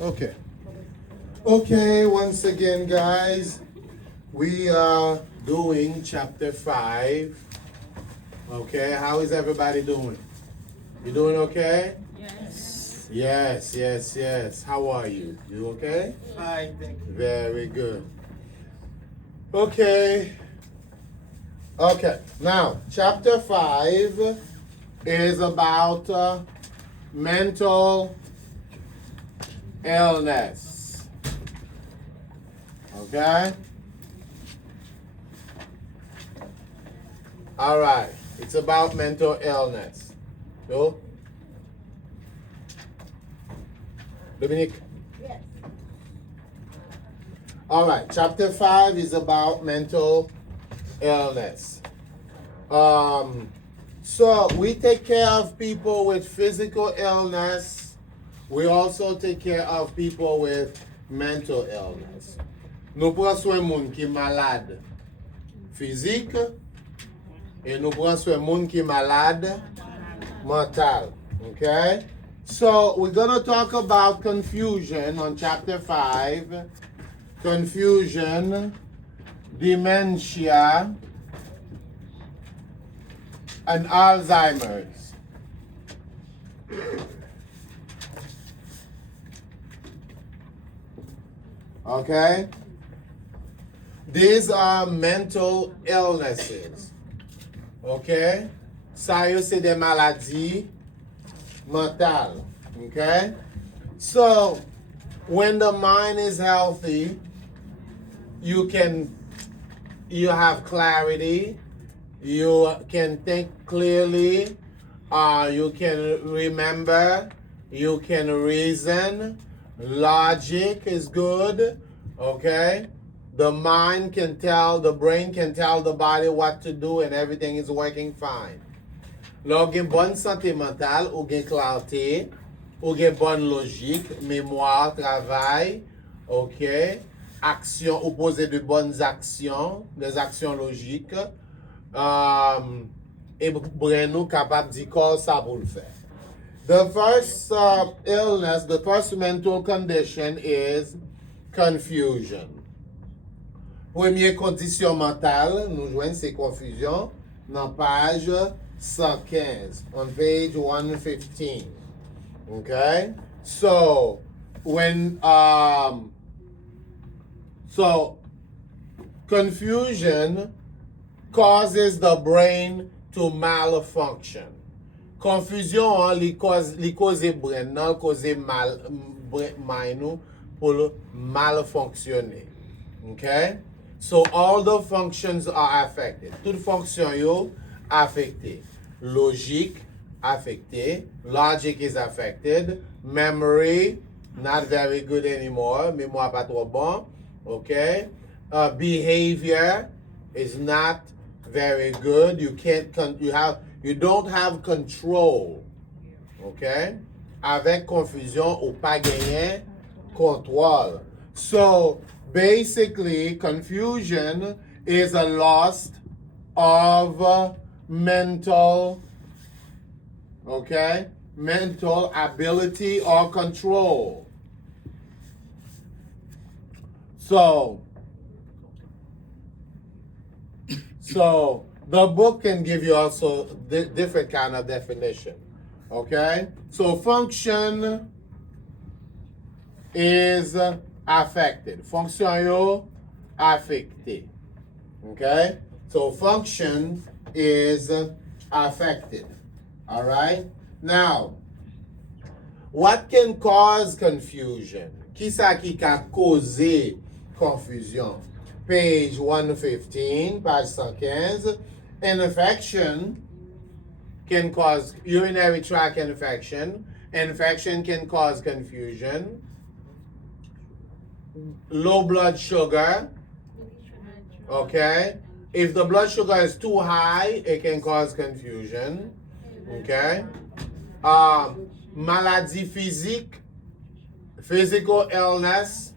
Okay. Okay, once again, guys, we are doing chapter 5. Okay, how is everybody doing? You doing okay? Yes. Yes. How are you? You okay? Fine, thank you. Very good. Okay. Now, chapter 5 is about mental illness. Okay? All right. It's about mental illness. So, Dominique? Yes. All right. Chapter 5 is about mental illness. So we take care of people with physical illness. We also take care of people with mental illness. Nous prenons soin de gens qui sont malades physique et nous prenons soin de gens qui sont malades mental. Okay? So we're going to talk about confusion on chapter 5. Confusion, dementia, and Alzheimer's. Okay? These are mental illnesses. Okay? Ça, c'est des maladies mentales. Okay? So, when the mind is healthy, you have clarity, you can think clearly, you can remember, you can reason, logic is good, okay? The brain can tell the body what to do and everything is working fine. Lò gen bonne santé mentale, ou gen clarté, ou gen bonne logique, mémoire, travail, ok? Action, ou poser de bonnes actions, des actions logiques, et brain nou capable di quoi ça pour le faire. The first illness, the first mental condition is confusion. Première condition mentale, nous joignons c'est confusion, dans page 115, on page 115. Okay? So, confusion causes the brain to malfunction. Confusion li cause brain nan cause mind nou pour malfonctionner. Okay? So all the functions are affected. Toute fonction yo affected. Logique affected. Logic is affected. Memory not very good anymore. Mémoire pas trop bon. Okay? Behavior is not very good. You don't have control. Okay? Avec confusion ou pas gagner contrôle. So basically, confusion is a loss of mental ability or control. So the book can give you also different kind of definition. Okay? So function is affected. Fonction yo affected. Okay? So function is affected. All right? Now, what can cause confusion? Qui ça qui can causer confusion? Page 115, page 115. An infection can cause urinary tract infection. Infection can cause confusion. Low blood sugar. Okay? If the blood sugar is too high, it can cause confusion. Okay? Maladie physique, physical illness,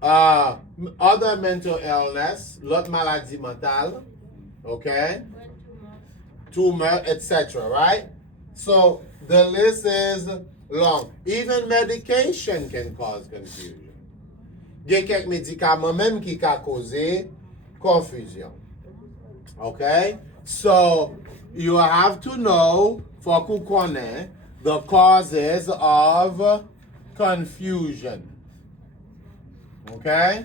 other mental illness, l'autre maladie mentale, okay? Tumor, etc., right? So the list is long. Even medication can cause confusion. Il y a quelques médicaments même qui can cause confusion. Okay? So, you have to know, for qu'on connaît, the causes of confusion. Okay?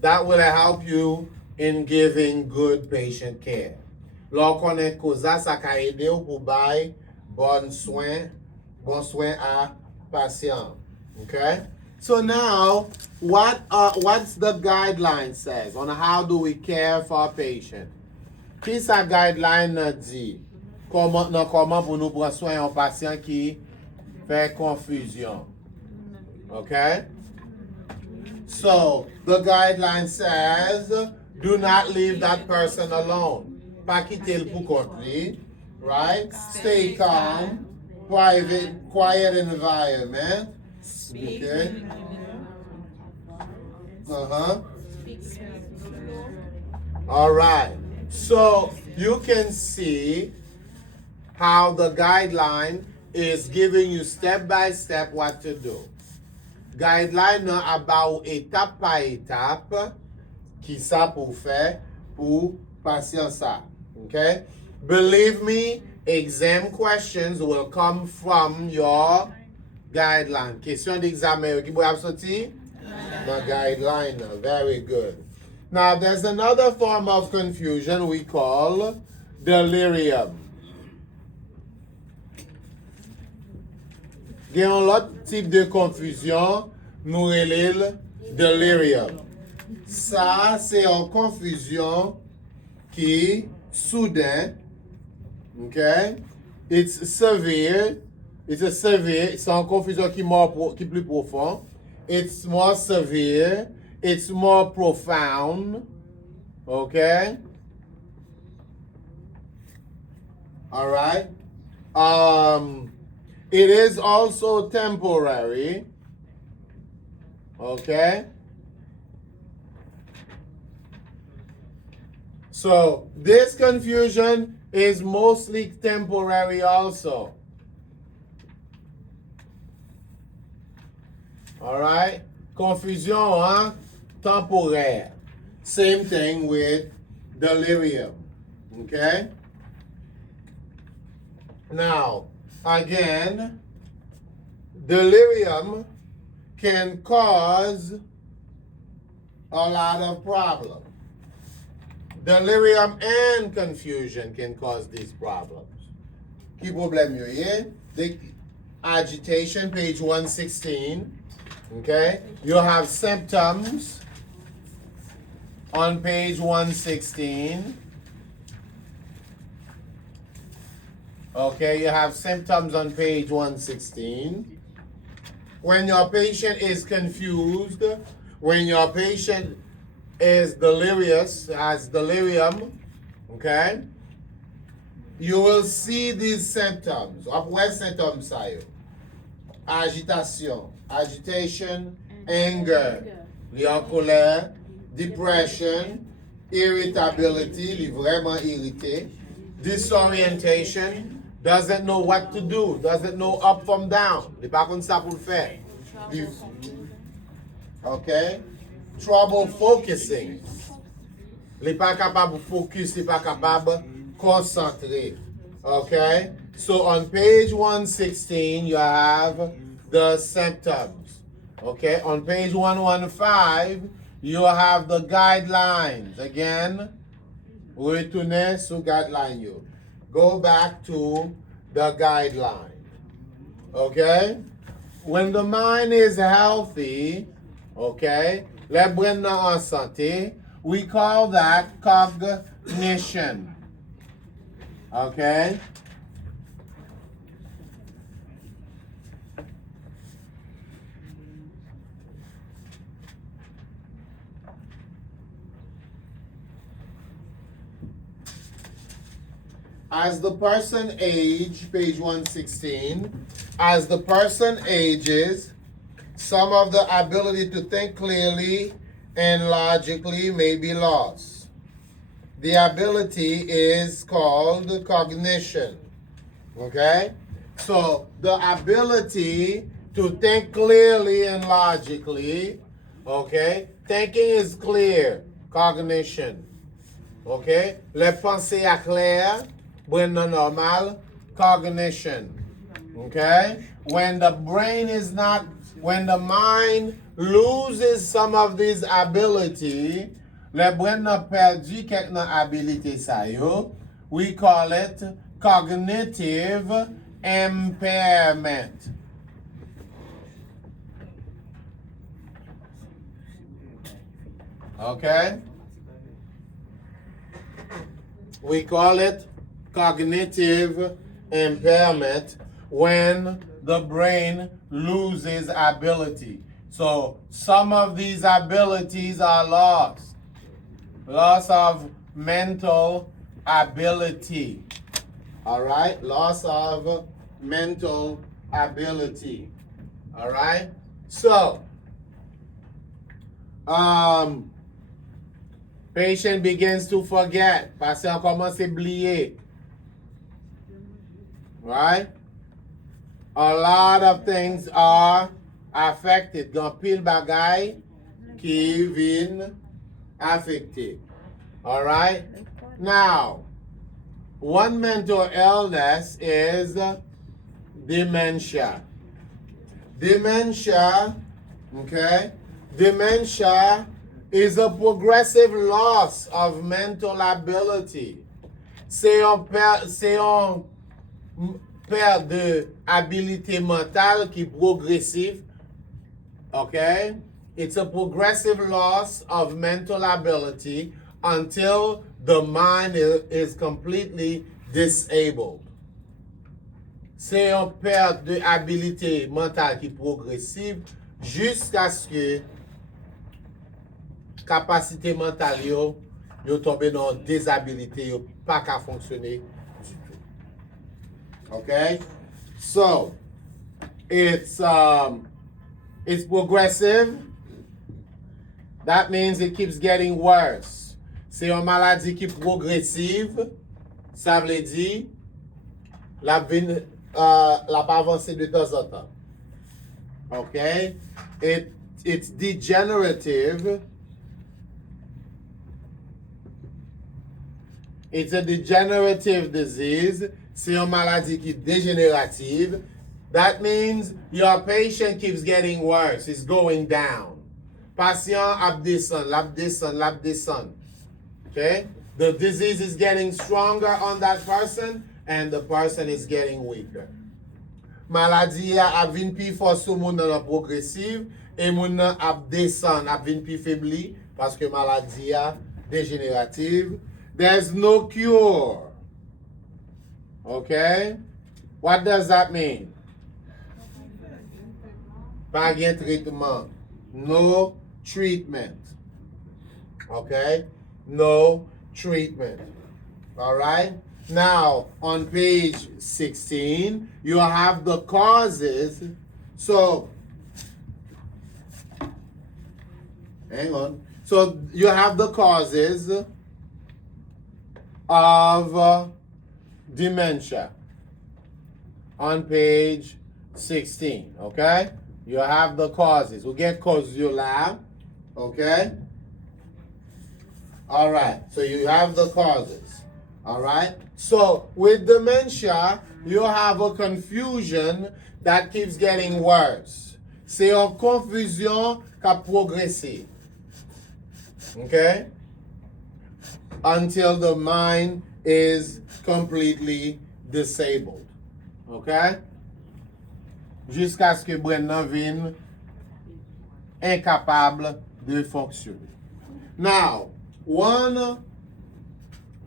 That will help you in giving good patient care. Lò konnen koza sa ka ede ou pou bay bon soin à patient. Okay? So now, what's the guideline says on how do we care for a patient? Ki sa guideline nan di? Koman pou nou pran soin yon patient ki fè confusion? Okay? So, the guideline says, do not leave that person alone. Pa kite l pou kont li, right? Stay calm, quiet environment. Okay. All right. So you can see how the guideline is giving you step by step what to do. Guideline nan about étape par étape ki sa pou fè pou patient sa. Okay? Believe me, exam questions will come from your guideline. Question d'examen ki pou ap soti? The guideline. Very good. Now, there's another form of confusion we call delirium. Gen yon lot type de confusion, nou relèl delirium. Sa, c'est une confusion qui soudain, okay? It's severe. It's une confusion qui plus profond. It's more severe. It's more profound. Okay? All right? It is also temporary. Okay? So, this confusion is mostly temporary also. All right? Confusion, hein? Temporaire. Same thing with delirium. Okay? Now, again, delirium can cause a lot of problems. Delirium and confusion can cause these problems. Ki problem yo, yeah? The agitation, page 116. Okay? You have symptoms on page 116. Okay, you have symptoms on page 116. When your patient is confused, when your patient is delirious, has delirium, okay, you will see these symptoms. What symptoms are you? Agitation, anger, li en colère, depression, irritability, li vraiment irrité, disorientation, doesn't know what to do, doesn't know up from down, li pa kon sa pou l'fè. Okay? Trouble focusing. Li pa kapab focus, li pa kapab concentré. Okay? So on page 116, you have the symptoms. Okay? On page 115, you have the guidelines. Again, retournez sous guideline you. Go back to the guideline. Okay? When the mind is healthy, okay, le brain nan en santé, we call that cognition. Okay? As the person ages, page 116, as the person ages, some of the ability to think clearly and logically may be lost. The ability is called cognition. Okay? So the ability to think clearly and logically, okay? Thinking is clear, cognition. Okay? Le pensée à clair, brain normal, cognition. Okay? When the brain is not, when the mind loses some of these ability, le brain n'a perdu quelques habilité sa yo, we call it cognitive impairment. Okay? We call it cognitive impairment when the brain loses ability. So some of these abilities are lost. Loss of mental ability. All right? Loss of mental ability. All right? So, patient begins to forget. Patient commence à oublier. Right? A lot of things are affected. Gon pile bagay ki vin affected. All right? Now, one mental illness is dementia. Dementia, okay? Dementia is a progressive loss of mental ability. C'est un perte de habilité mentale qui progressive. Okay? It's a progressive loss of mental ability until the mind is completely disabled. C'est une perte de habilité mentale qui progressive jusqu'à ce que capacité mentale yo tombe dans déshabilité, yo pas qu'à fonctionner du tout. Okay? So, it's progressive. That means it keeps getting worse. C'est une maladie qui progressive. Ça veut dire la pas avancé de temps en temps. Okay? It's degenerative. It's a degenerative disease. C'est une maladie qui est dégénérative. That means your patient keeps getting worse. It's going down. Patient ap descend. Okay? The disease is getting stronger on that person and the person is getting weaker. Maladie a vin pi fort sou moun nan progressive et moun nan ap descend, ap vin pi faibli parce que maladie a dégénérative. There's no cure. Okay? What does that mean? Pas gen traitement. No treatment. Okay? No treatment. All right? Now, on page 16, you have the causes. So, hang on. So, you have the causes of dementia on page 16, okay? You have the causes. We'll get causes you lab, okay? All right, so you have the causes, all right? So with dementia, you have a confusion that keeps getting worse. C'est une confusion qui a progressé, okay? Until the mind is completely disabled. Okay? Jusqu'à ce que Brennan vienne incapable de fonctionner. Now, one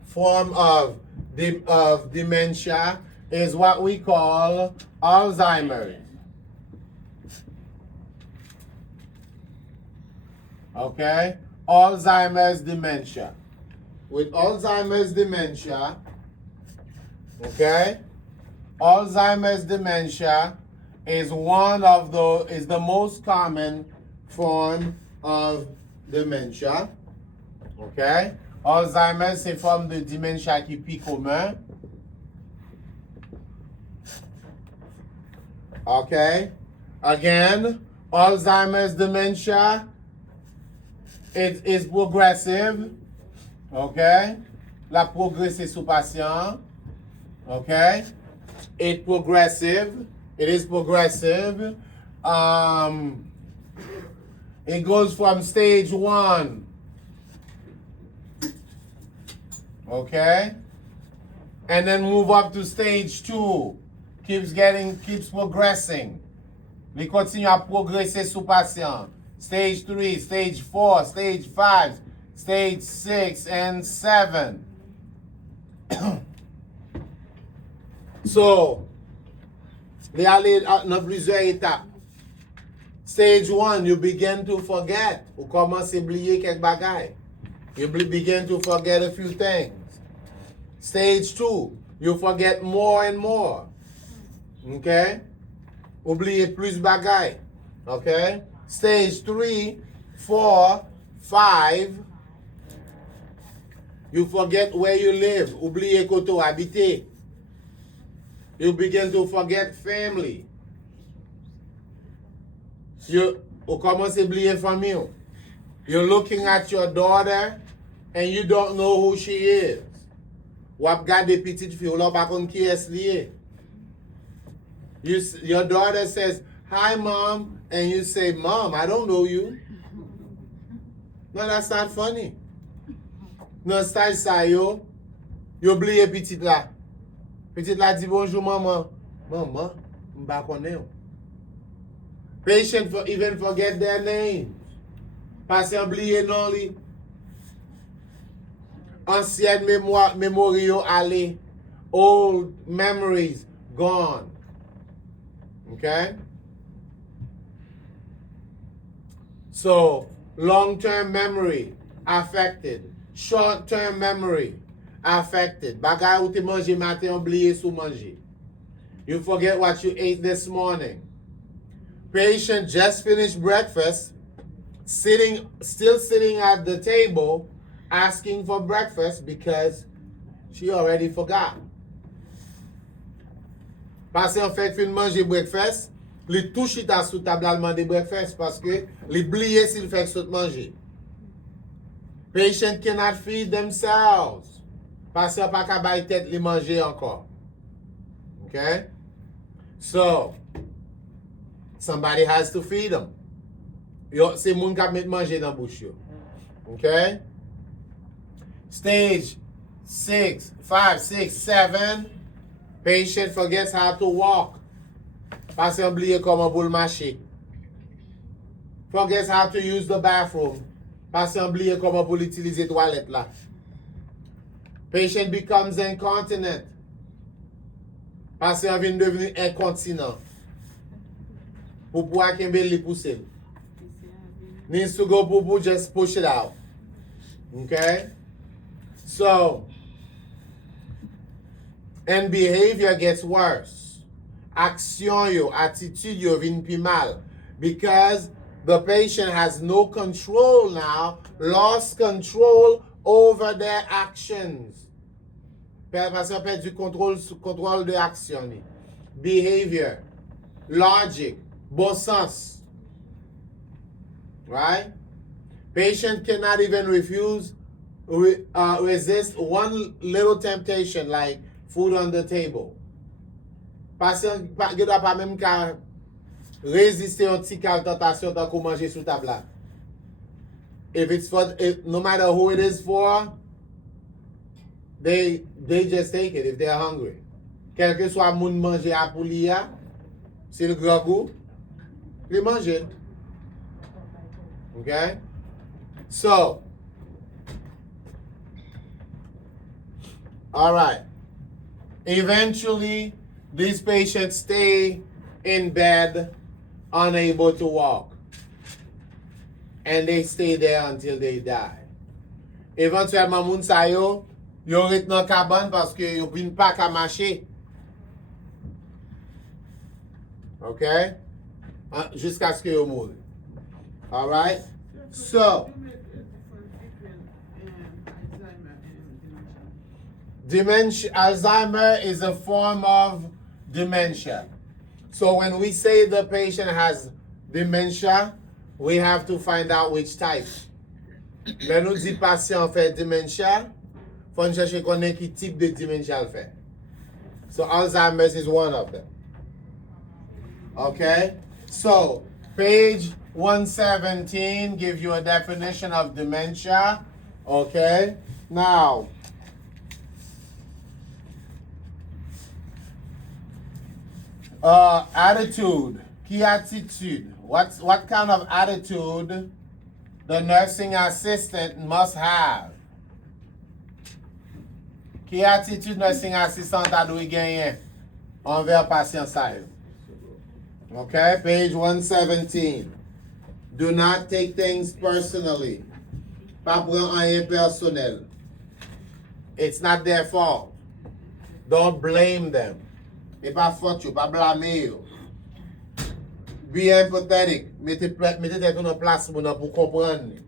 form of dementia is what we call Alzheimer's. Okay? Alzheimer's dementia. With Alzheimer's dementia, okay? Alzheimer's dementia is the most common form of dementia. Okay? Alzheimer's c'est forme de dementia qui est plus commun. Okay? Again, Alzheimer's dementia, it is progressive. Okay? La progresse sous patient. Okay? It progressive. It is progressive. It goes from stage 1. Okay? And then move up to stage 2. Keeps progressing. Li continue à progresser sous patient. Stage 3, stage 4, stage 5, stage 6, and 7. So, li ale nan plusieurs étapes. Stage 1, you begin to forget. Ou commence à oublier quelques bagailles. You begin to forget a few things. Stage 2, you forget more and more. Okay? Oublier plus bagailles. Okay? Stage 3, 4, 5, you forget where you live. Oublier koto habite. You begin to forget family. You commence à oublier famille. You're looking at your daughter and you don't know who she is. Wap gade petite fille, ou la pa kon ki es liye. Your daughter says, "Hi, Mom," and you say, "Mom, I don't know you." No, that's not funny. Non, stage sa yo oubliye petite la. Petite la di bonjour, maman. Maman, mba konnen yo. Patient even forget their names. Parce oubliye non li. Ancienne memory yo ale. Old memories gone. Okay? So, long-term memory affected. Short-term memory affected. Bagay ou te manje matin, oubliye sou manje. You forget what you ate this morning. Patient just finished breakfast, still sitting at the table, asking for breakfast because she already forgot. Parce en fait, fin manger breakfast, li touche ta sous table allemande de breakfast parce que li bliye s'il fait saute manger. Patient cannot feed themselves. Parce que pas ka bay tête li manger encore. Okay? So, somebody has to feed them. Yo, c'est moun kap met manger dans bouche yo. Okay? Stage 5, 6, 7. Patient forgets how to walk. Parce oublié comment pour marcher. Forgets how to use the bathroom. Parce oublié comment pour utiliser toilette là. Patient becomes incontinent. Parce qu'il vient devenir incontinent. Pour pouvoir kembe li pousser. Needs to go poo, just push it out. Okay? So, and behavior gets worse. Action yo, attitude yo vin pi mal. Because the patient has no control now, lost control over their actions. Parce qu'on perd du contrôle de action. Behavior, logic, bon sens. Right? Patient cannot even resist one little temptation like food on the table. Patient ne doit pas même résister à une petite tentation de manger sous table. No matter who it is for, they just take it if they're hungry. Quel que soit moun manger à poulia, c'est le gros goût, ils mangent. Okay? So, all right. Eventually, these patients stay in bed, unable to walk. And they stay there until they die. Éventuellement, moun sa yo rit nan cabane parce que yo vin pa ka marcher. Okay? Jusqu'à ce que yo moure. All right? So, dementia, Alzheimer is a form of dementia. So when we say the patient has dementia, we have to find out which type. Là nous dit patient fait dementia, faut nous chercher connaître qui type de dementia il fait. So Alzheimer's is one of them. Okay? So page 117 gives you a definition of dementia. Okay? Now, attitude. Key attitude. What kind of attitude the nursing assistant must have? Key attitude nursing assistant a dû gagner envers patient sa yo. Okay, page 117. Do not take things personally. Pas prendre rien personnel. It's not their fault. Don't blame them. Et pas faute yo, pas blâmer yo. Be empathetic. Mettez tête en place pour comprendre.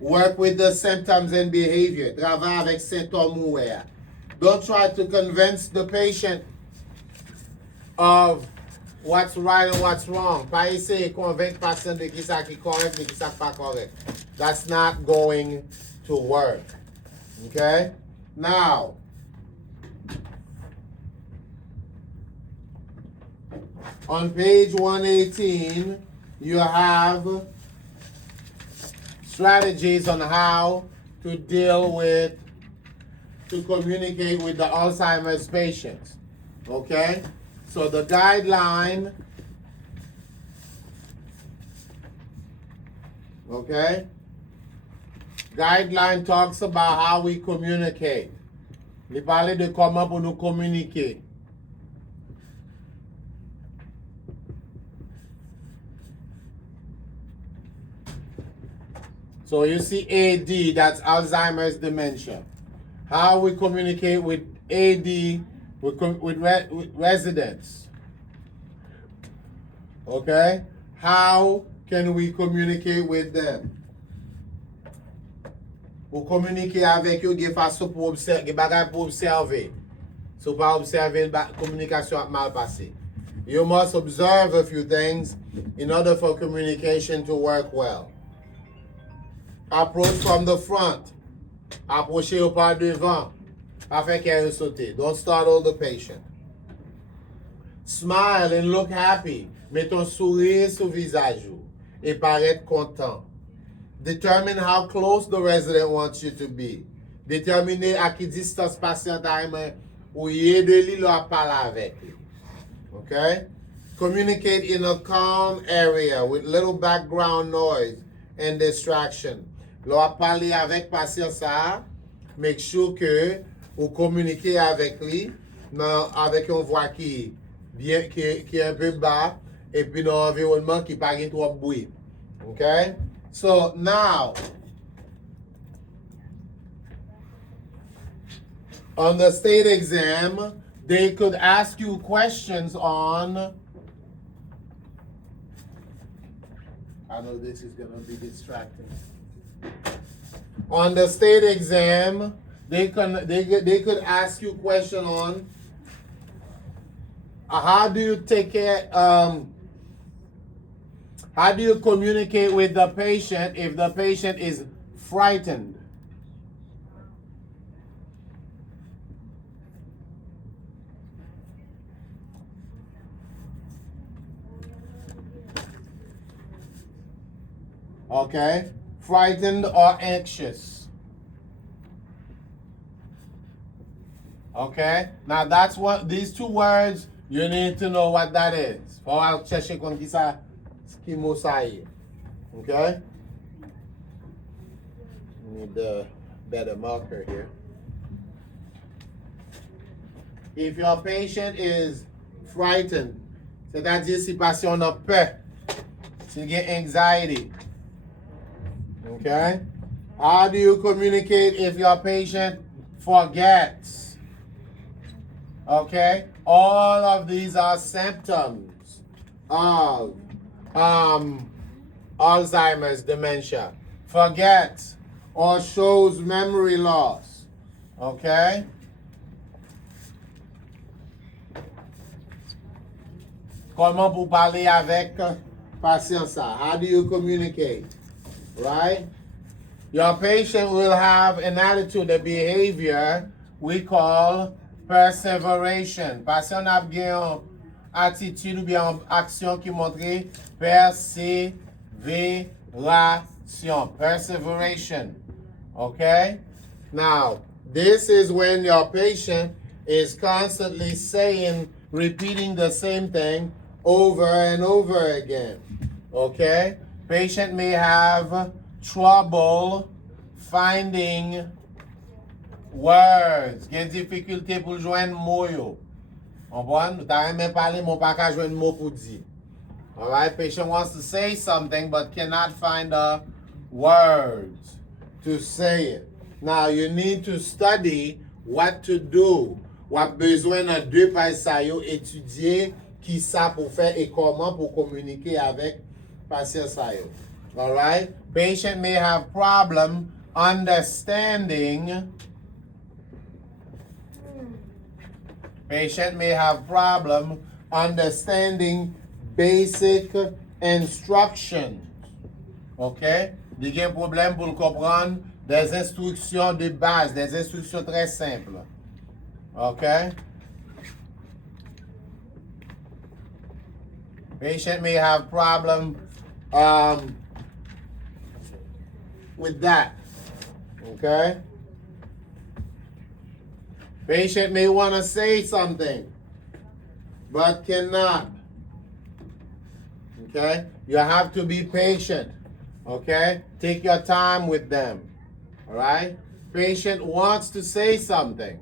Work with the symptoms and behavior. Travaille avec symptômes ouverts. Don't try to convince the patient of what's right and what's wrong. Pas essayer convaincre patient de qui ça qui correct, de qui ça pas correct. That's not going to work. Okay? Now, on page 118, you have strategies on how to communicate with the Alzheimer's patients. Okay? So the guideline, okay? Guideline talks about how we communicate. Il parle de comment pour nous communiquer. So you see AD, that's Alzheimer's dementia. How we communicate with AD, with residents. Okay? How can we communicate with them? Ou communiquer avec eux, gen façon pour observer, gen bagay pour observer. So pas observer, communication a mal passé. You must observe a few things in order for communication to work well. Approach from the front. Approchez par devant. Pas faire qu'elle saute. Don't startle the patient. Smile and look happy. Mets ton sourire sur visage et paraître content. Determine how close the resident wants you to be. Déterminer à quelle distance patient ou y de lui à parler avec lui. Okay? Communicate in a calm area with little background noise and distraction. Lors parler avec patient ça, make sure que vous communiquez avec lui avec une voix qui est un peu bas et puis dans un environnement qui pas trop bruit. Okay? So now, on the state exam, they could ask you questions on, I know this is going to be distracting. On the state exam, they could ask you question on how do you take care, how do you communicate with the patient if the patient is frightened? Okay? Frightened or anxious. Okay? Now that's what these two words, you need to know what that is. For I'll check on kisa skimosai. Okay? Need the better marker here. If your patient is frightened, c'est-à-dire si patient a peur, si get anxiety. Okay? How do you communicate if your patient forgets? Okay? All of these are symptoms of Alzheimer's dementia. Forget or shows memory loss. Okay? Comment pour parler avec patient ça? How do you communicate? Right? Your patient will have an attitude, a behavior we call perseveration. Patient a bien attitude ou bien action qui montre persévération. Perseveration. Okay? Now, this is when your patient is constantly saying, repeating the same thing over and over again. Okay? Patient may have trouble finding words. Gen difficulté pour joindre mot yo. Comprendre? Nous t'as même parlé, mon pas qu'à joindre mot pour dire. Alright? Patient wants to say something but cannot find the words to say it. Now you need to study what to do. Ou a besoin dans deux pages ça yo étudier qui ça pour faire et comment pour communiquer avec patient ça yo. All right? Patient may have problem understanding. Patient may have problem understanding basic instructions. OK? Il y a un problème pour comprendre des instructions de base, des instructions très simples. OK? Patient may have problem with that. Okay? Patient may want to say something, but cannot. Okay? You have to be patient. Okay? Take your time with them. All right? Patient wants to say something.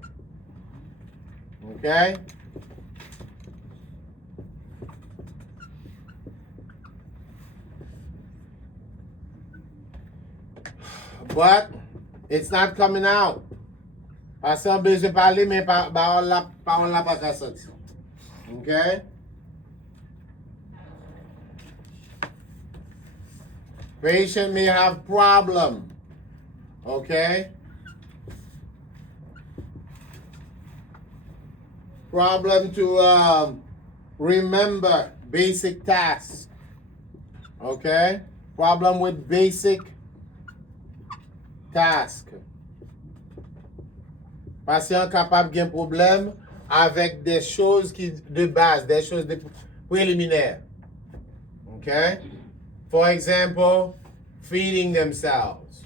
Okay? But it's not coming out. Patient besoin parler, mais parole la pas qu'à sortir. Okay? Patient may have problem. Okay? Problem to remember basic tasks. Okay? Problem with basic task. Patient capable de problème avec des choses de base, des choses préliminaires. Okay? For example, feeding themselves.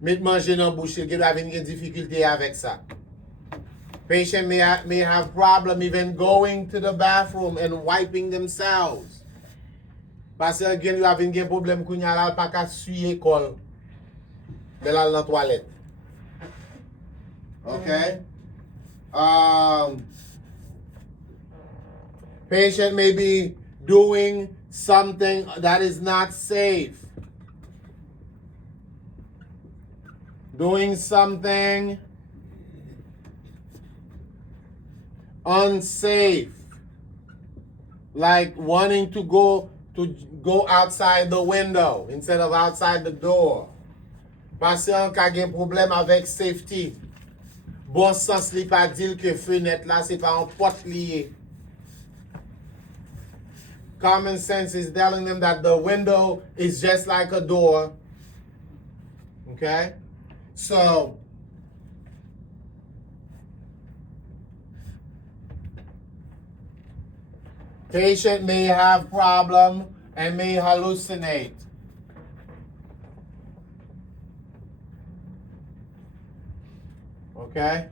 Mettre manger dans bouche, il y a une difficulté avec ça. Patient may have problem even going to the bathroom and wiping themselves. Parce que il y a un problème qu'on y a pas qu'à suyer col. De la toilette. Okay? Patient may be doing something that is not safe. Doing something unsafe. Like wanting to go outside the window instead of outside the door. Patient qui a un problème avec safety. Bon sens li pa dire que fenêtre là c'est pas un porte lié. Common sense is telling them that the window is just like a door. Okay? So patient may have problem and may hallucinate. Okay?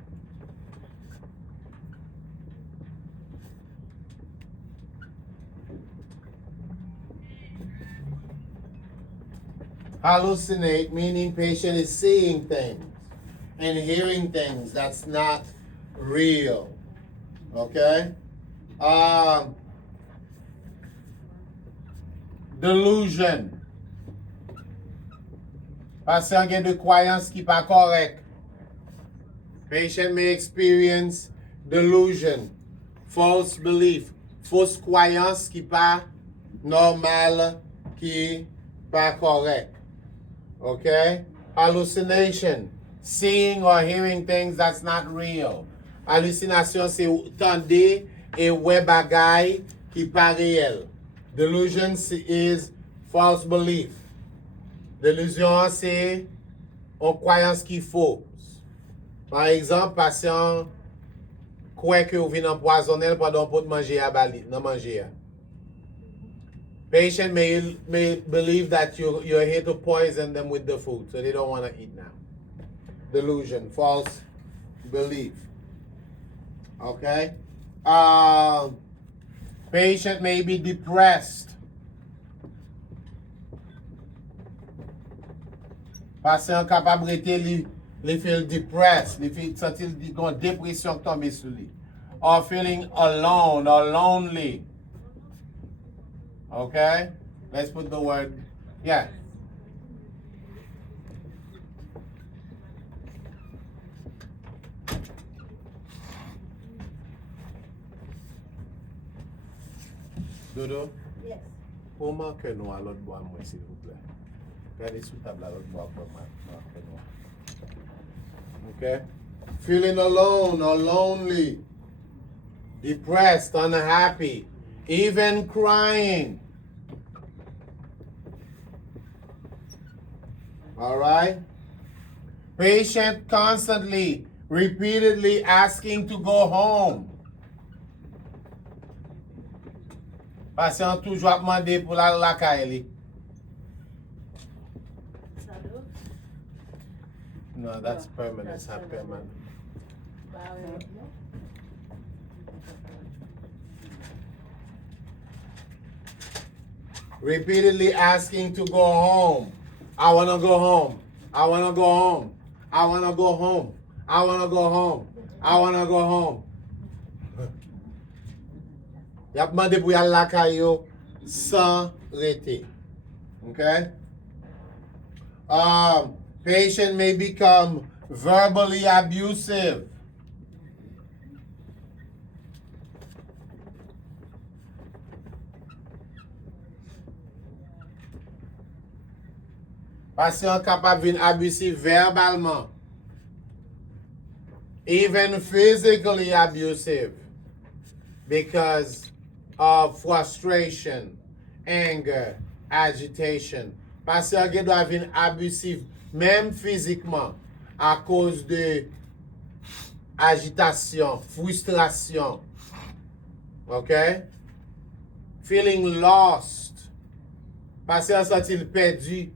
Hallucinate, meaning patient is seeing things and hearing things that's not real. Okay? Delusion. Patient gen de croyance qui pas correct. Patient may experience delusion, false belief, fausse croyance qui pas normal, qui pas correct. Okay? Hallucination, seeing or hearing things that's not real. Hallucination, c'est tendre et ouais bagay qui pas réel. Delusion is false belief. Delusion c'est une croyance qui fausse. Par exemple, patient croit que vous venez empoisonner pendant pour manger à bali, non manger. Patient may believe that you're here to poison them with the food, so they don't want to eat now. Delusion, false belief. Okay? Patient may be depressed. Patient capable de li feel depressed, li feel sentir gon dépression tombe sous lui. Or feeling alone or lonely. Okay? Let's put the word, yeah. Dodo? Yes. Pour marquer nous à l'autre bois, moi, s'il vous plaît. Regardez sous table à l'autre bois pour marquer nous. Okay? Feeling alone or lonely, depressed, unhappy, even crying. All right? Patient constantly, repeatedly asking to go home. Patient toujours demandé pour la caille. No, that's permanent. It's not permanent. Repeatedly asking to go home. I want to go home. I want to go home. I want to go home. I want to go home. I want to go home. Y a demandé pour y aller la caillou sans arrêter. Okay? Patient may become verbally abusive. Patient capable d'être abusif verbalement. Even physically abusive because of frustration, anger, agitation. Patient qui doit être abusif même physiquement à cause de agitation, frustration. Okay? Feeling lost. Patient sent-il perdu.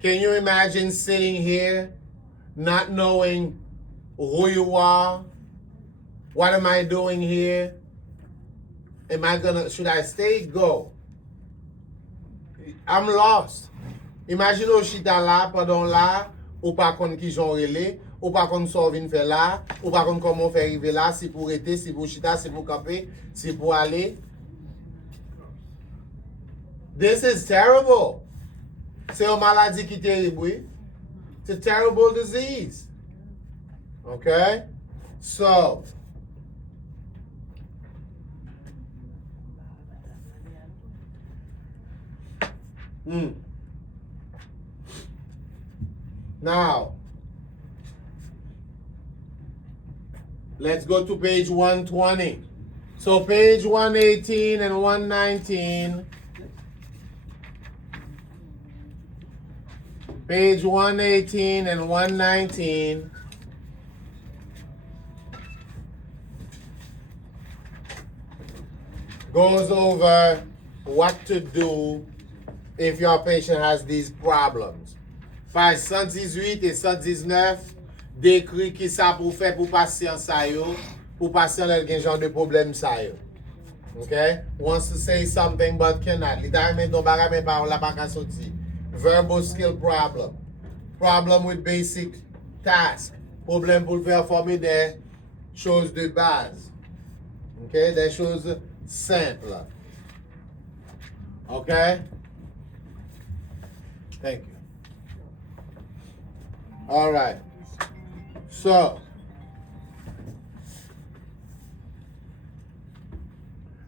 Can you imagine sitting here not knowing who you are? What am I doing here? Should I stay? Go. I'm lost. Imagine ou chita là, pendant là, ou pas kon ki jon rele, ou pas kon so vin fè là, ou pas kon comment faire arriver là, si pour rester, si pour chita, si pour camper, si pour aller. This is terrible. C'est une maladie qui est terrible, oui. It's a terrible disease. Okay? So, now, let's go to page 120. So page 118 and 119. Page 118 and 119. Goes over what to do if your patient has these problems. Page 118 et 119 décrit qui ça pour faire pour patient ça yo, pour patient qui a genre de problème ça yo. Okay? Wants to say something but cannot. Littéralement ton bagage mais pas la pas ka sorti. Verbal skill problem. Problem with basic tasks. Problème pour performer des choses de base. Okay? Des choses simples. Okay? Thank you. All right. So,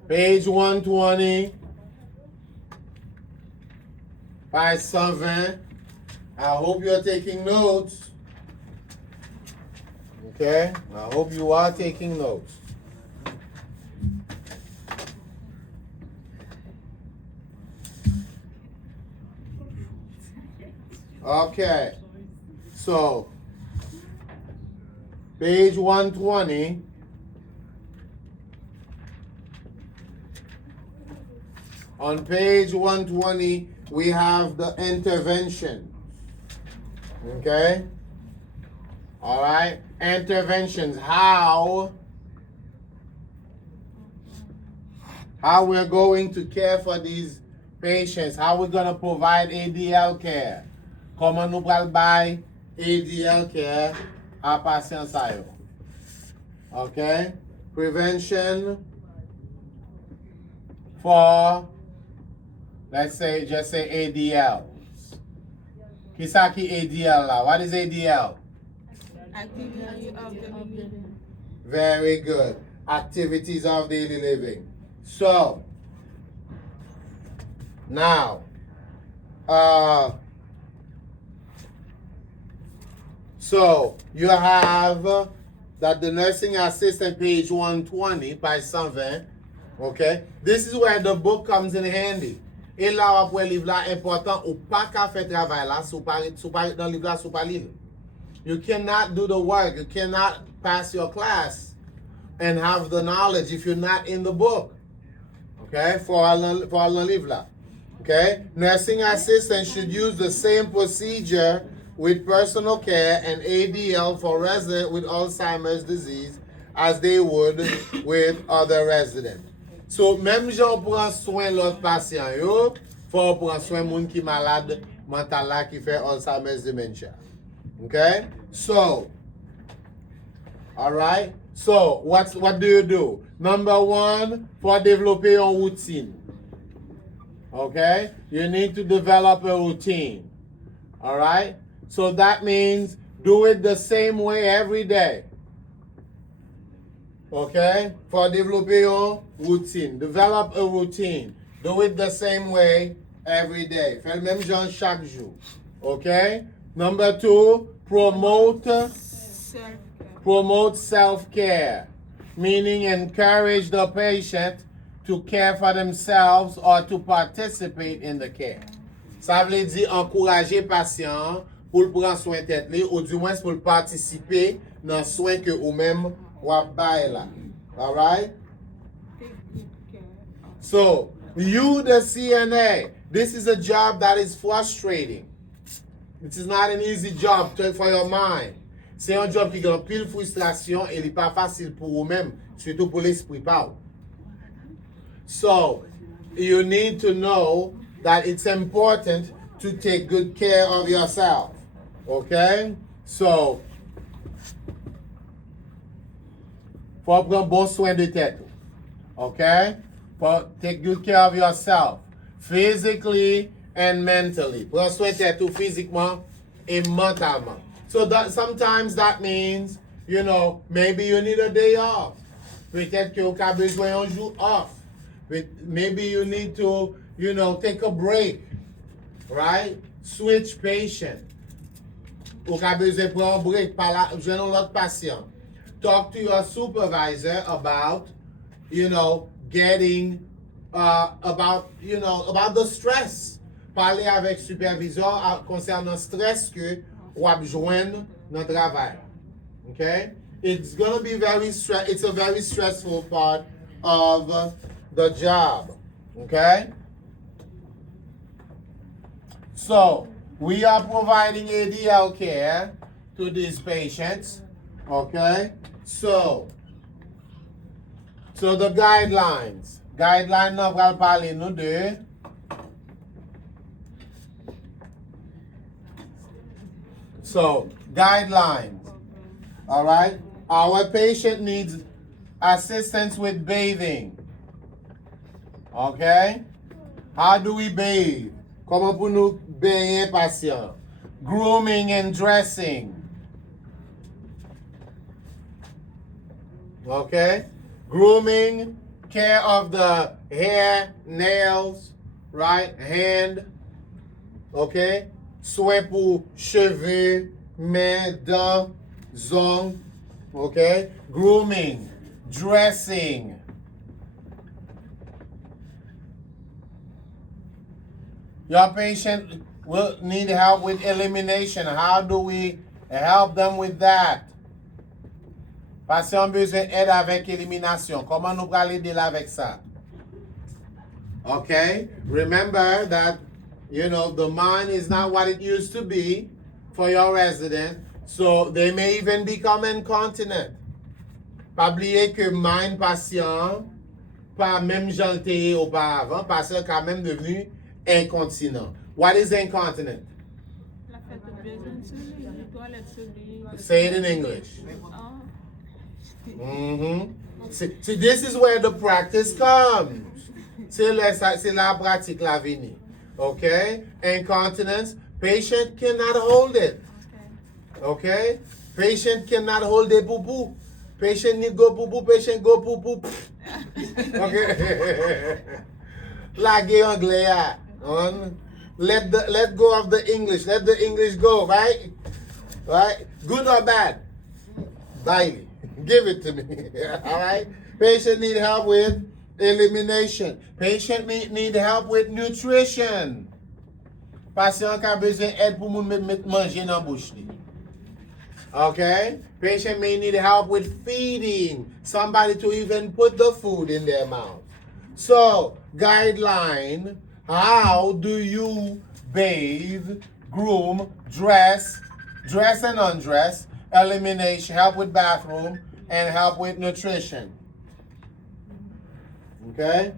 page 120, page 120. I hope you're taking notes. Okay? I hope you are taking notes. Okay. So, page 120. On page 120, we have the intervention. Okay? All right? Interventions. How we're going to care for these patients. How we're going to provide ADL care. Comment nous pral bay ADL care à patient sa yo. Okay? Prevention for, let's say, just say ADLs. Ki sa ki ADL la? What is ADL? Activity of the living. Very good. Activities of daily living. So, now, so you have that the nursing assistant, page 120, page 120, okay? This is where the book comes in handy. Et là, après livre là, important, ou pas qu'à faire travail là, sous dans livre là, sous pas lire. You cannot do the work, you cannot pass your class and have the knowledge if you're not in the book. Okay, for all livre là. Okay, nursing assistants should use the same procedure with personal care and ADL for residents with Alzheimer's disease as they would with other residents. So, même gens prend soin l'autre patient yo, faut prendre soin moun qui malade mental là qui fait Alzheimer's dementia. Okay? So, all right? So, what do you do? Number one, for développer a routine. Okay? You need to develop a routine. All right? So that means do it the same way every day. Okay? For développer a routine. Develop a routine. Do it the same way every day. Fais le même genre chaque jour. Okay? Number two, promote self-care. Meaning encourage the patient to care for themselves or to participate in the care. Ça veut dire encourager patient pour prendre soin tête li ou du moins pour participer dans soin que ou même ou bay là. All right? So, you the CNA, this is a job that is frustrating. It is not an easy job for your mind. C'est un job qui a pile frustration et il n'est pas facile pour vous-même, surtout pour l'esprit pas. So, you need to know that it's important to take good care of yourself. Okay? So, faut prendre bon soin de tête. Okay? For take good care of yourself, physically and mentally. Prends soin de tête physiquement et mentalement. So that sometimes that means, you know, maybe you need a day off. Peut-être que vous avez besoin d'un jour off. Maybe you need to, you know, take a break, right? Switch patient. Vous avez besoin de prendre un break, joindre l'autre patient. Talk to your supervisor about, you know, getting, about the stress. Parler avec superviseur concernant stress que ou joindre dans travail. Okay? It's going to be it's a very stressful part of the job. Okay? So, we are providing ADL care to these patients. Okay? So the guidelines. Guidelines, nous allons parler nous de So, guidelines. All right? Our patient needs assistance with bathing. Okay? How do we bathe? Comment pour nous baigner patient? Grooming and dressing. Okay? Grooming, care of the hair, nails, right? Hand. Okay? Soin pour cheveux, mains, dents, ongles. Okay? Grooming, dressing. Your patient will need help with elimination. How do we help them with that? Patient besoin aide avec élimination. Comment nous allons aider avec ça? Okay? Remember that, the mind is not what it used to be for your resident. So they may even become incontinent. Pas oublier que mind patient, pas même janté auparavant, patient quand même devenu incontinent. What is incontinent? La fête de besoin sur lui, toilette sur lui. Say it in English. Oh. Mm-hmm. See, this is where the practice comes. C'est la pratique la vini. Okay? Incontinence, patient cannot hold it. Okay? Patient cannot hold the poo-poo. Patient need go poo-poo, patient go poo-poo. Okay? Lage anglais ya. Let go of the English. Let the English go, right? Right? Good or bad? Daily. Give it to me. All right? Patient need help with elimination. Patient need help with nutrition. Patient ka besoin aide pour moun manger dans bouche li. Okay? Patient may need help with feeding. Somebody to even put the food in their mouth. So, guideline, how do you bathe, groom, dress and undress, elimination, help with bathroom, and help with nutrition? Okay?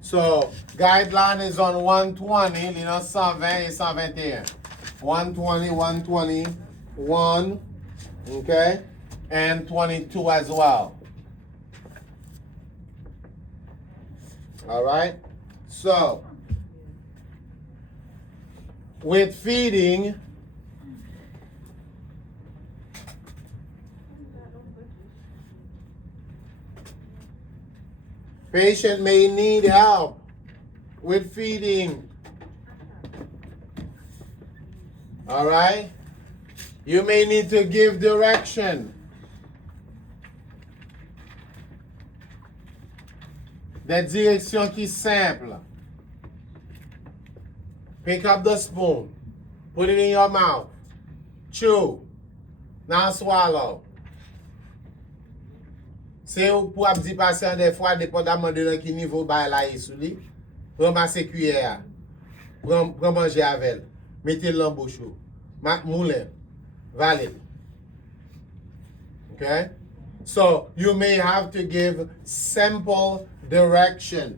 So, guideline is on 120, 120 et 121. 120, 121, okay? And 22 as well. All right? So, with feeding, patient may need help with feeding. All right? You may need to give direction. Des directions qui simple. Pick up the spoon. Put it in your mouth. Chew. Now swallow. C'est pour abdi patient des fois, dépendamment de qui niveau ba la sous li. Ramasser cuillère. Prends manger avec. Mettez-le en bouche. Moulin. Valid. Okay? So, you may have to give simple direction.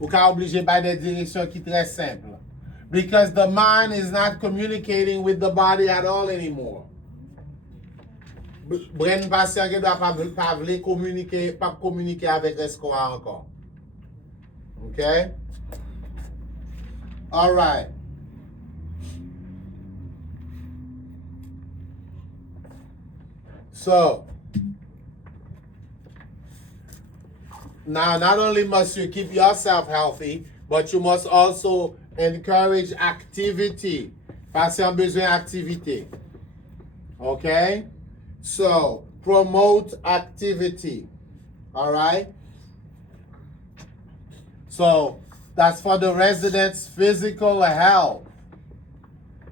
Ou ka obligé by des directions qui très simple. Because the mind is not communicating with the body at all anymore. Brain patient qui doit pas communiquer avec l'escoire encore. Okay? All right. So, now not only must you keep yourself healthy, but you must also encourage activity. Patient besoin activité. Okay? So, promote activity. All right? So, that's for the residents' physical health.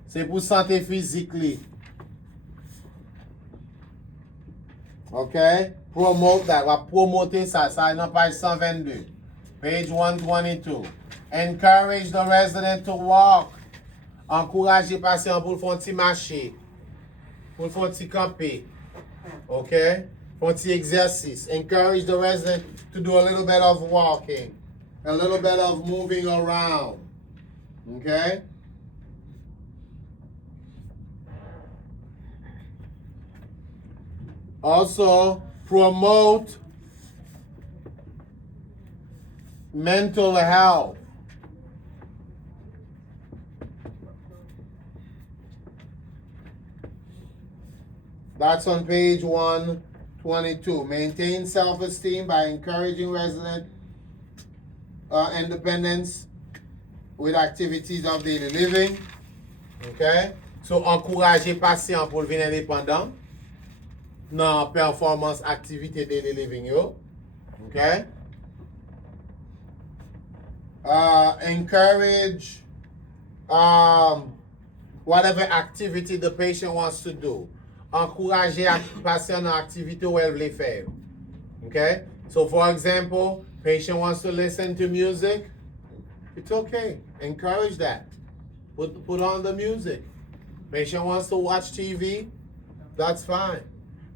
C'est pour santé physique. Okay? Promote that. Va promoter ça. Ça est dans page 122. Page 122. Encourage the resident to walk. Encourager patient pour faire un petit marcher. Pour faire un petit camper. Okay? For un petit exercice. Encourage the resident to do a little bit of walking. A little bit of moving around. Okay? Also, promote mental health. That's on page 122. Maintain self-esteem by encouraging resident independence with activities of daily living. Okay? So, encourager patient pour venir indépendant dans performance activité daily living yo. Okay? Encourage whatever activity the patient wants to do. Encourager patient dans activité où elle veut faire. Okay? So for example, patient wants to listen to music. It's okay. Encourage that. Put on the music. Patient wants to watch TV. That's fine.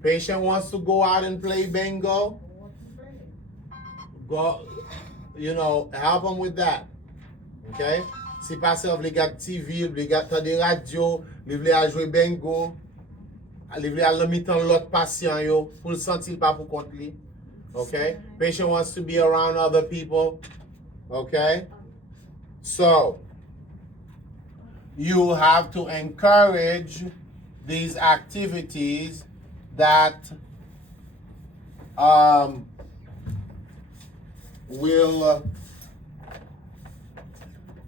Patient wants to go out and play bingo. Go, help them with that. Okay? Si patient veut regarder TV, veut regarder radio, veut jouer bingo, veut aller mettre l'autre patient yo pour le sentir pas pour compte li. Okay? Patient wants to be around other people. Okay? So, you have to encourage these activities that will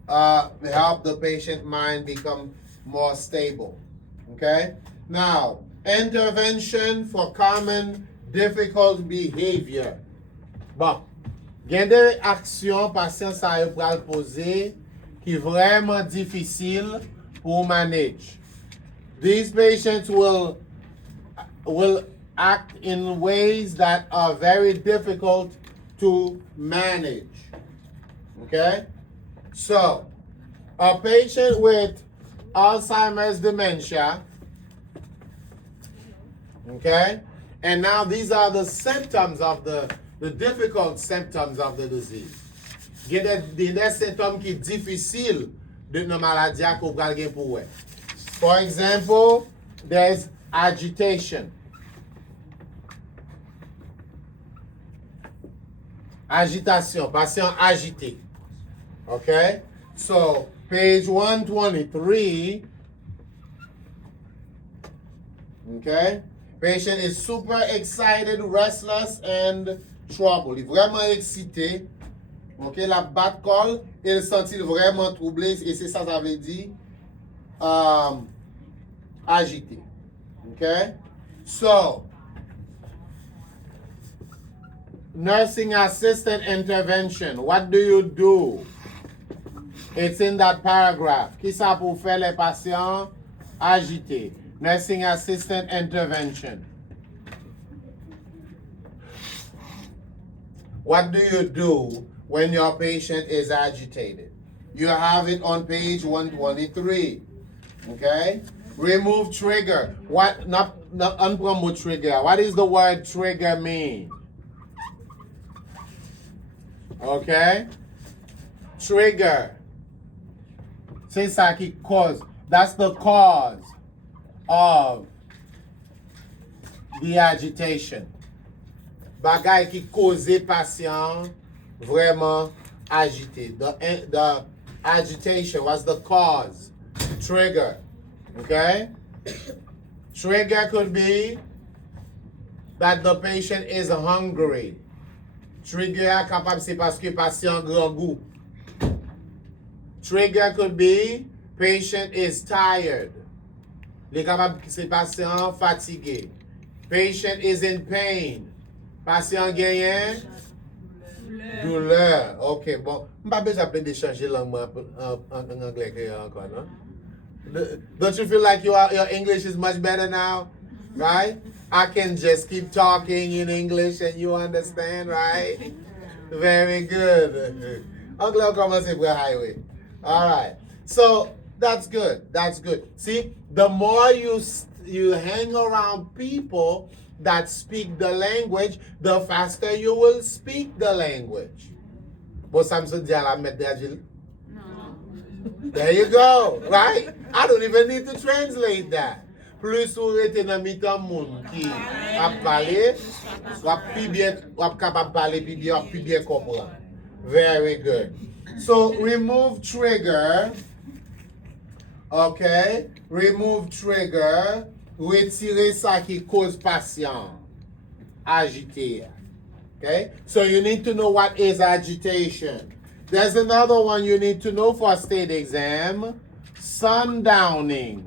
help the patient mind become more stable. Okay? Now, intervention for common difficult behavior. Bon, gen de aksyon patient sa yo pral pose ki vraiment difficile pour manage. These patients will act in ways that are very difficult to manage. Okay? So, a patient with Alzheimer's dementia, okay? And now these are the symptoms of the difficult symptoms of the disease. Il y a des symptômes qui sont difficiles de nos maladies qu'on va gen pour eux. For example, there's agitation. Agitation, patient agité. Okay? So, page 123. Okay? Patient is super excited, restless, and troubled. Il est vraiment excité. Ok, la bat call, il sentit vraiment troublé, et c'est ça veut dire agité. Okay? So, nursing assistant intervention. What do you do? It's in that paragraph. Qui ça pour faire les patients agités? Nursing assistant intervention. What do you do when your patient is agitated? You have it on page 123. Okay? Remove trigger. What, not unpromote trigger. What does the word trigger mean? Okay? Trigger. C'est ça qui cause. That's the cause of the agitation. Bagay qui cause patient vraiment agité. The agitation was the cause. Trigger. Okay? Trigger could be that the patient is hungry. Trigger capable c'est parce que patient grand goût. Trigger could be patient is tired. Les capable c'est patient fatigué. Patient is in pain. Patient gagne douleur. OK, bon. M'pas besoin de changer langue en anglais encore, non? Don't you feel like your English is much better now? Right? I can just keep talking in English and you understand, right? Very good. Anglais commence pour highway. All right. So that's good. That's good. See, the more you hang around people that speak the language, the faster you will speak the language. But Samson Jala met that. There you go, right? I don't even need to translate that. Plus ou rete nan mitan moun ki ap pale, wap pi bien, wap kapab pale pi bien kompran. Very good. So remove trigger. Okay? Remove trigger. Retire sa ki cause patient agité. Okay? So you need to know what is agitation. There's another one you need to know for state exam. Sundowning.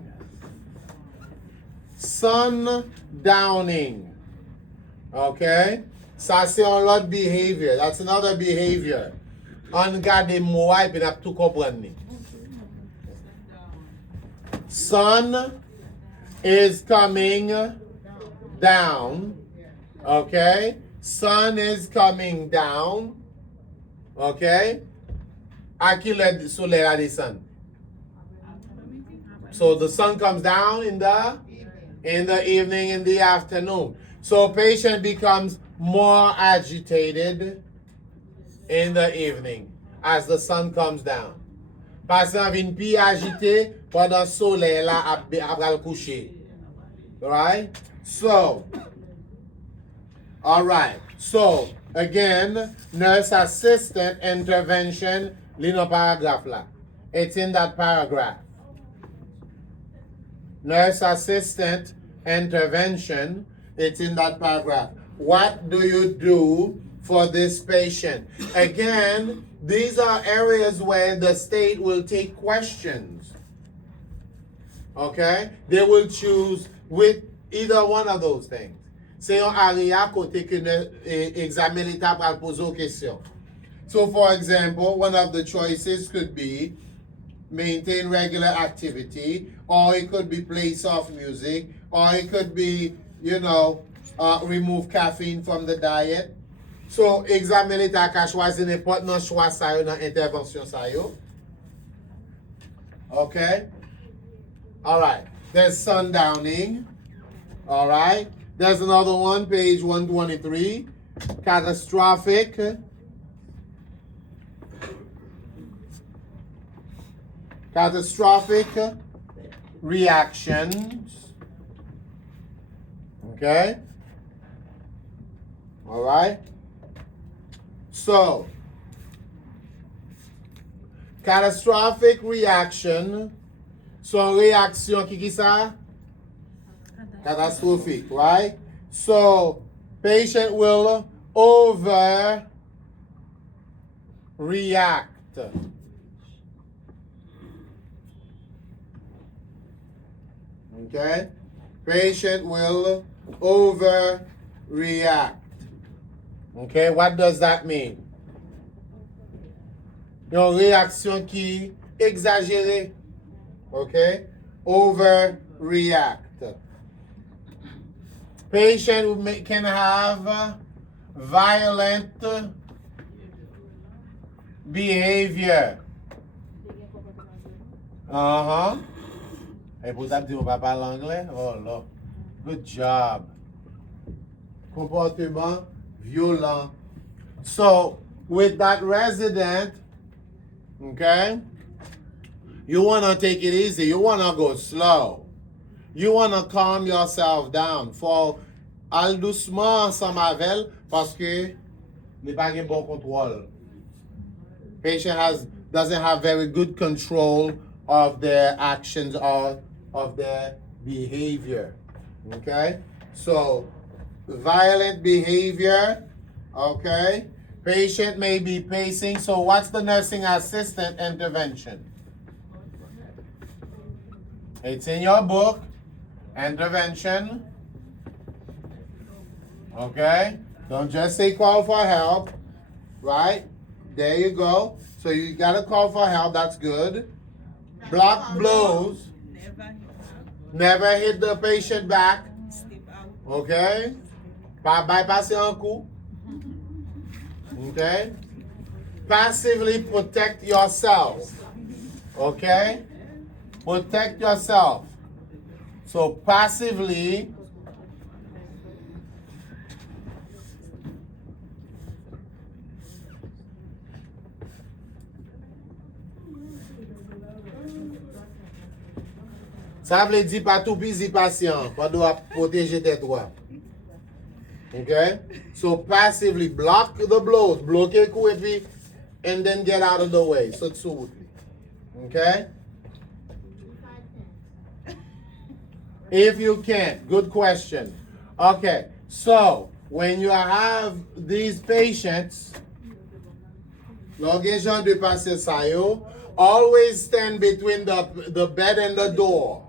Sundowning. Okay? Ça, c'est un autre behavior. That's another behavior. On garde mot et puis n'a tout comprendre. Sun is coming down. Okay? Sun is coming down. Okay? À qui le soleil a descend? So the sun comes down in the evening, in the afternoon. So patient becomes more agitated in the evening as the sun comes down. Patient vient plus agité pendant le soleil là après le coucher. Right? So, all right. So, again, nurse assistant intervention, lino paragraph là. It's in that paragraph. Nurse assistant intervention, it's in that paragraph. What do you do for this patient? Again, these are areas where the state will take questions. Okay? They will choose with either one of those things. C'est un area côté que examen l'état pour poser aux questions. So, for example, one of the choices could be maintain regular activity, or it could be play soft music, or it could be, remove caffeine from the diet. So, examen l'état ka choisi n'importe nan choix sa yo nan intervention sa yo. Okay? All right. There's sundowning. All right. There's another one, page 123. Catastrophic reactions. Okay? All right? So, catastrophic reaction. So, réaction qui ça? Catastrophic, right? So, patient will overreact. Okay? Patient will overreact. Okay, what does that mean? Une réaction qui exagérée. Okay? Overreact. Patient can have violent behavior. Et pour ça, tu ne vas pas parler anglais? Oh là. Good job. Comportement violent. So, with that resident, okay, you want to take it easy. You want to go slow. You want to calm yourself down. For al doucement ensemble avec parce que n'est pas un bon contrôle. Patient doesn't have very good control of their actions or of their behavior. Okay? So, violent behavior. Okay? Patient may be pacing. So, what's the nursing assistant intervention? It's in your book. Intervention. Okay? Don't just say call for help. Right? There you go. So you gotta call for help. That's good. Block blows. Never hit the patient back. Okay? Pas bypasser un coup. Okay? Passively protect yourself. Okay? Protect yourself. So passively ça veut dire pas tout busy patient, pas doit protéger tes droits. Okay? So passively block the blows, bloquer coup et puis and then get out of the way. So smoothly. Okay? If you can. Good question. Okay. So when you have these patients, l'engagement de passer ça yo, always stand between the bed and the door.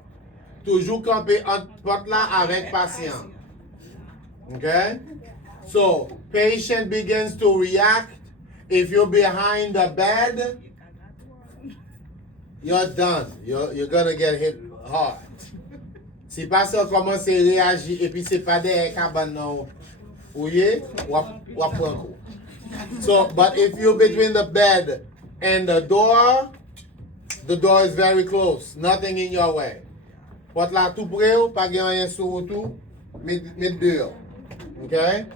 toujours camper entre porte là avec patient. Okay? So, patient begins to react. If you're behind the bed, you're done. You're gonna get hit hard. Si patient commence à réagir et puis c'est pas des cabanes non, ouye, ou prend coup. So, but if you're between the bed and the door is very close. Nothing in your way. Porte là tout près ou pas rien sur tout, mid dehors. Okay?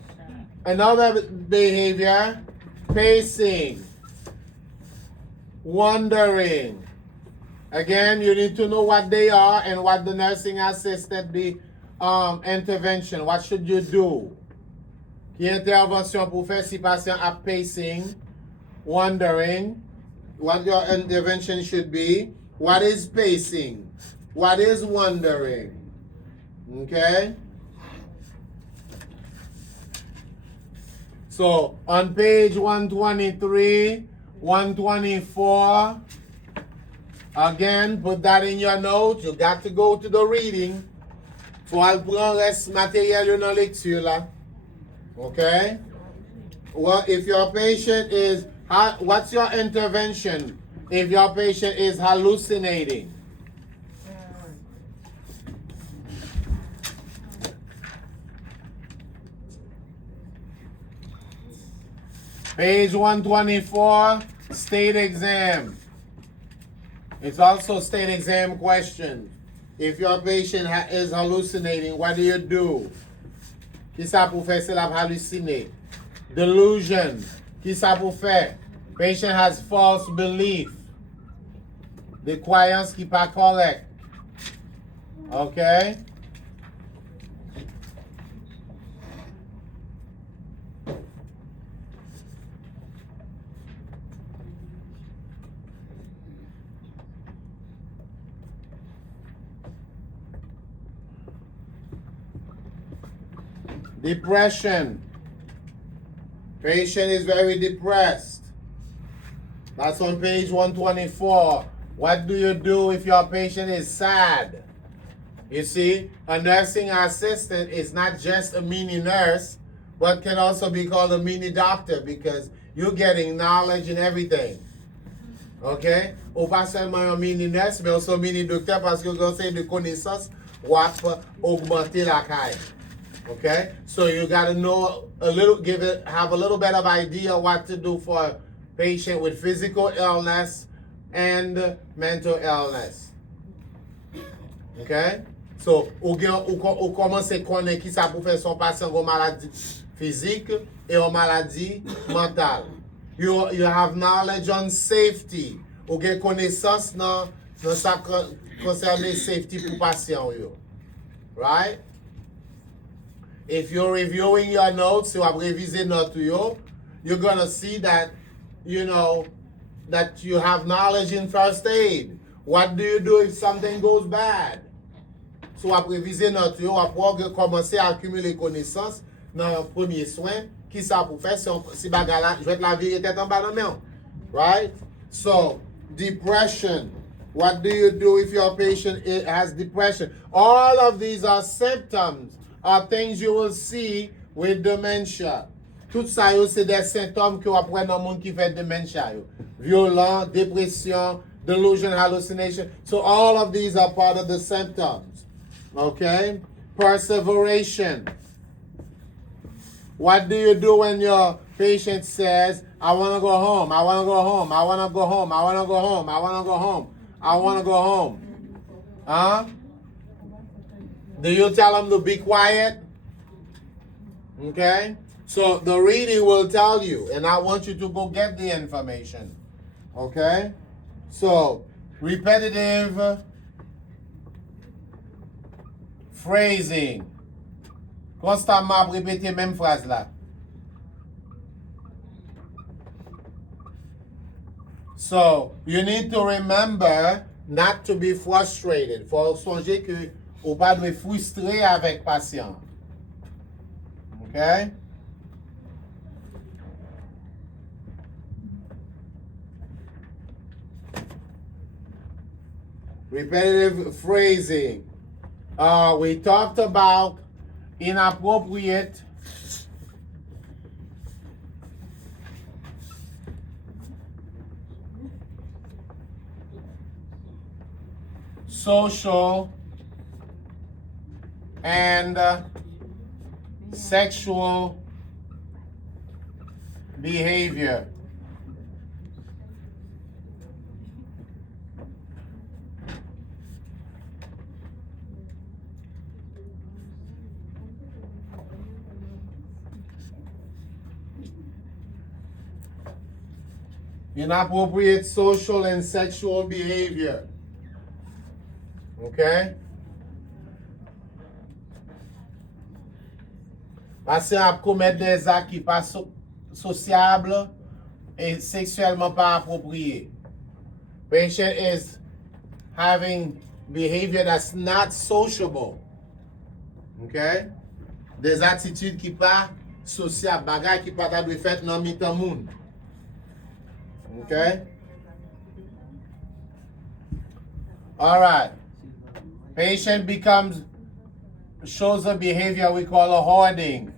Another behavior, pacing, wandering. Again, you need to know what they are and what the nursing assistant the intervention. What should you do? Qui intervention pour faire si patient a pacing, wandering, what your intervention should be. What is pacing? What is wandering? Okay? So on page 123, 124, again, put that in your notes. You got to go to the reading. Faut al prendre reste matériel yo dans lecture là. Okay? Well, if your patient is, what's your intervention if your patient is hallucinating? Page 124, state exam. It's also state exam question. If your patient is hallucinating, what do you do? Qui ça pour faire c'est la halluciner? Delusion. Qui ça pour faire? Patient has false belief. The croyance qui pas correct. Okay? Depression. Patient is very depressed. That's on page 124. What do you do if your patient is sad? You see, a nursing assistant is not just a mini nurse, but can also be called a mini doctor because you're getting knowledge and everything. Okay? Ou pas seulement un mini nurse, mais aussi un mini docteur parce que vous avez de connaissances ou augmenter la caille. Okay, so you got to know a little, have a little bit of idea what to do for a patient with physical illness and mental illness. Okay, so ou commence à connaître qui ça pour faire son patient une maladie physique et une maladie mentale. You have knowledge on safety. Ou get connaissance dans ça concerne safety pour patient yo. Right? If you're reviewing your notes, you have revisé notes you're gonna see that, you know, that you have knowledge in first aid. What do you do if something goes bad? So, après reviser notes après commencer à accumuler connaissances dans le premier soin, qui ça pour faire si bagala, je vais te la virer tête en bas de main. Right? So, depression. What do you do if your patient has depression? All of these are symptoms. Are things you will see with dementia. Tout ça, c'est des symptômes que vous apprenez dans le monde qui fait dementia. Violent, dépression, delusion, hallucination. So all of these are part of the symptoms. Okay? Perseveration. What do you do when your patient says, I want to go home, I want to go home, I want to go home, I want to go home, I want to go home, I want to go home? Huh? Do you tell them to be quiet? Okay? So the reading will tell you, and I want you to go get the information. Okay? So, repetitive phrasing. Constamment répéter même phrase là. So, you need to remember not to be frustrated. Faut songer que ou pas de frustrer avec patient. Okay? Repetitive phrasing. We talked about inappropriate social and sexual behavior. Inappropriate social and sexual behavior. Okay? Parce à commettre des actes qui pas sociables et sexuellement pas appropriés. Patient is having behavior that's not sociable. Okay? Des attitudes qui pas sociables, bagay qui pas dû fait dans mitan moun. Okay? All right. Patient shows a behavior we call a hoarding.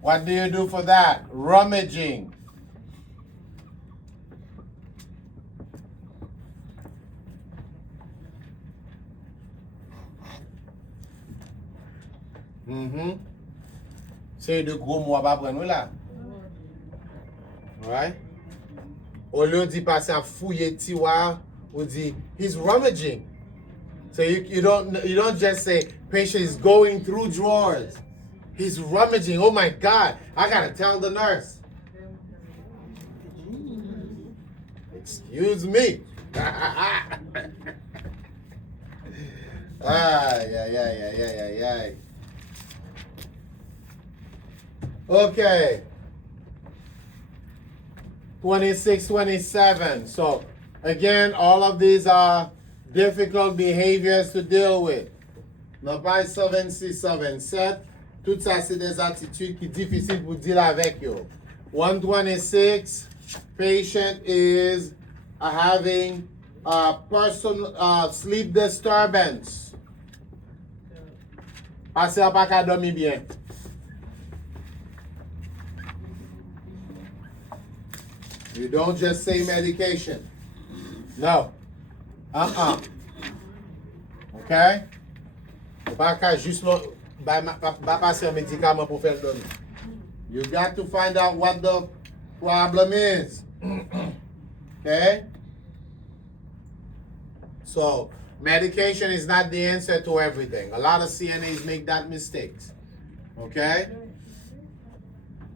What do you do for that? Rummaging. C'est de gros mots à prendre là. Right? Au lieu de passer à fouiller tiroir, on dit he's rummaging. So you don't just say patient is going through drawers. He's rummaging. Oh my God! I gotta tell the nurse. Excuse me. Ay. Okay. 26, 27. So again, all of these are difficult behaviors to deal with. Dans page 76, 77, tout ça c'est des attitudes qui sont difficiles pour deal avec yo. 126, patient is having sleep disturbance. Parce qu'il pas qu'à dormir bien. You don't just say medication. No. Okay? Pas qu'à juste passer un médicament pour faire dormir. You got to find out what the problem is. Okay? So, medication is not the answer to everything. A lot of CNAs make that mistake. Okay?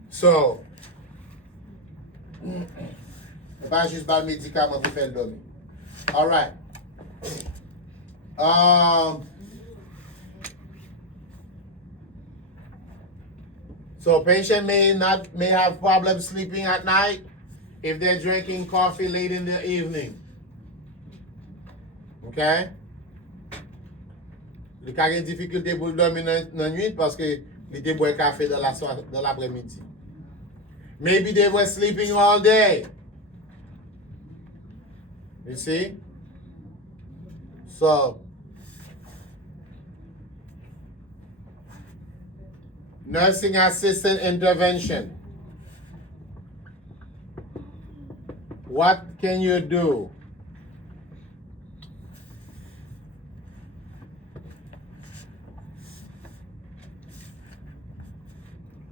So, pas juste par médicament pour faire dormir. All right. So patient may have problems sleeping at night if they're drinking coffee late in the evening. Okay? Le cas de difficulté pour dormir dans la nuit parce que ils boivent café dans l'après-midi. Maybe they were sleeping all day. You see? So, nursing assistant intervention. What can you do?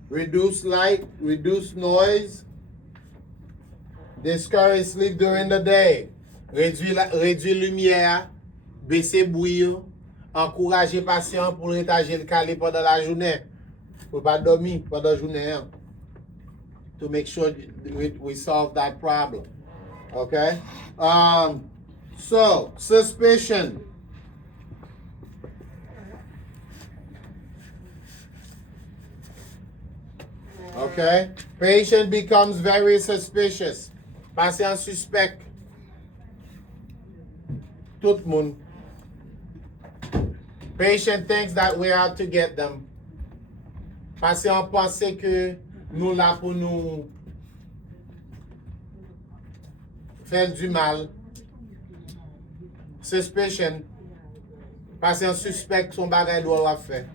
Reduce light, reduce noise, discourage sleep during the day, réduire lumière, baisser bruit, encourager patient pour rétager le calé pendant la journée, pour pas dormir pendant la journée, to make sure we solve that problem. Okay? So, suspicion. Okay? Patient becomes very suspicious. Patient suspect. Tout le monde. Patient thinks that we're out to get them. Patient pense que nous là pour nous fait du mal. Suspicion. Patient suspect son bagay do a fait.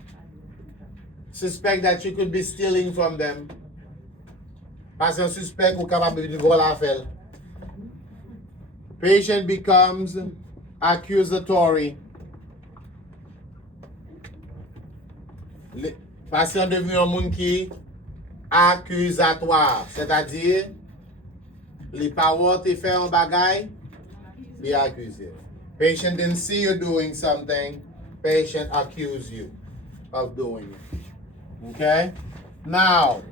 Suspect that you could be stealing from them. Patient suspect ou capable de voler a fait. Patient becomes accusatory. Patient devient un monde qui accusatoire, c'est-à-dire les paroles te fait un bagay, il accuse. Patient didn't see you doing something, patient accuse you of doing it. Okay? Now,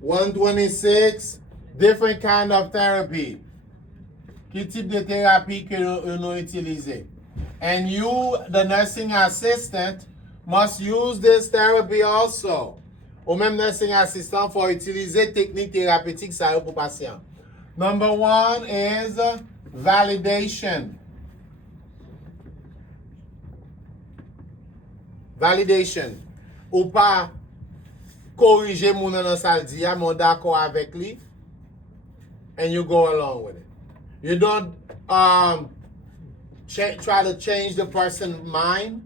(126) different kind of therapy. Quel type de thérapie que nous utilisons? And you, the nursing assistant, must use this therapy also. Ou même nursing assistant faut utiliser technique thérapeutique ça pour patient. Number 1 is validation. Validation. Ou pas corriger mon nan sal di ya, mon d'accord avec lui, and you go along with it. You don't try to change the person's mind.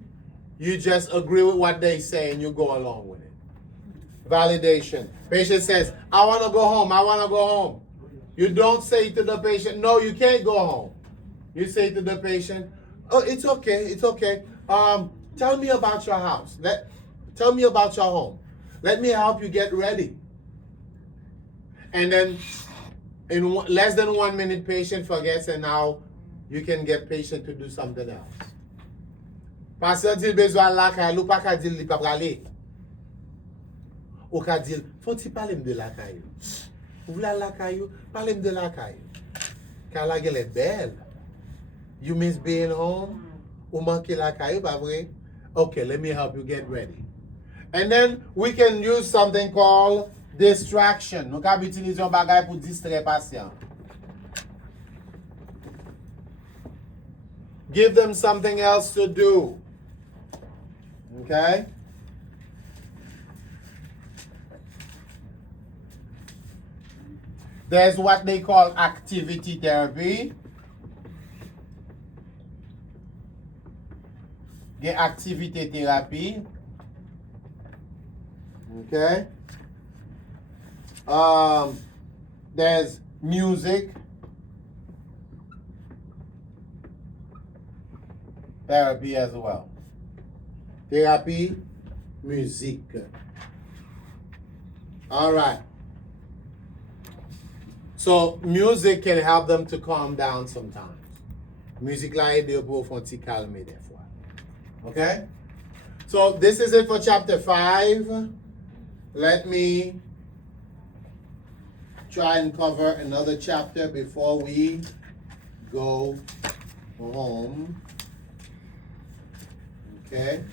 You just agree with what they say and you go along with it. Validation. Patient says, I want to go home. I want to go home. You don't say to the patient, no, you can't go home. You say to the patient, oh, it's okay. It's okay. Tell me about your house. Tell me about your home. Let me help you get ready. And then in less than 1 minute, patient forgets, and now you can get patient to do something else. Patient dit besoin la kay, ou pa ka dit li pa prale. Ou ka dit, faut ti parler de la kay. Ou vla la kay, parler de la kay. Ka la gel est belle. You miss being home? Ou manque la kay, pas vrai? Okay, let me help you get ready. And then we can use something called distraction. Nou ka utilize yon bagay pour distraire patient. Give them something else to do. Okay? There's what they call activity therapy. Get activity therapy. Okay? There's music therapy as well. Therapy, musique. All right. So music can help them to calm down sometimes. Music la aide pour font ti calmer des fois. Okay? So this is it for chapter 5. Let me try and cover another chapter before we go home. Okay?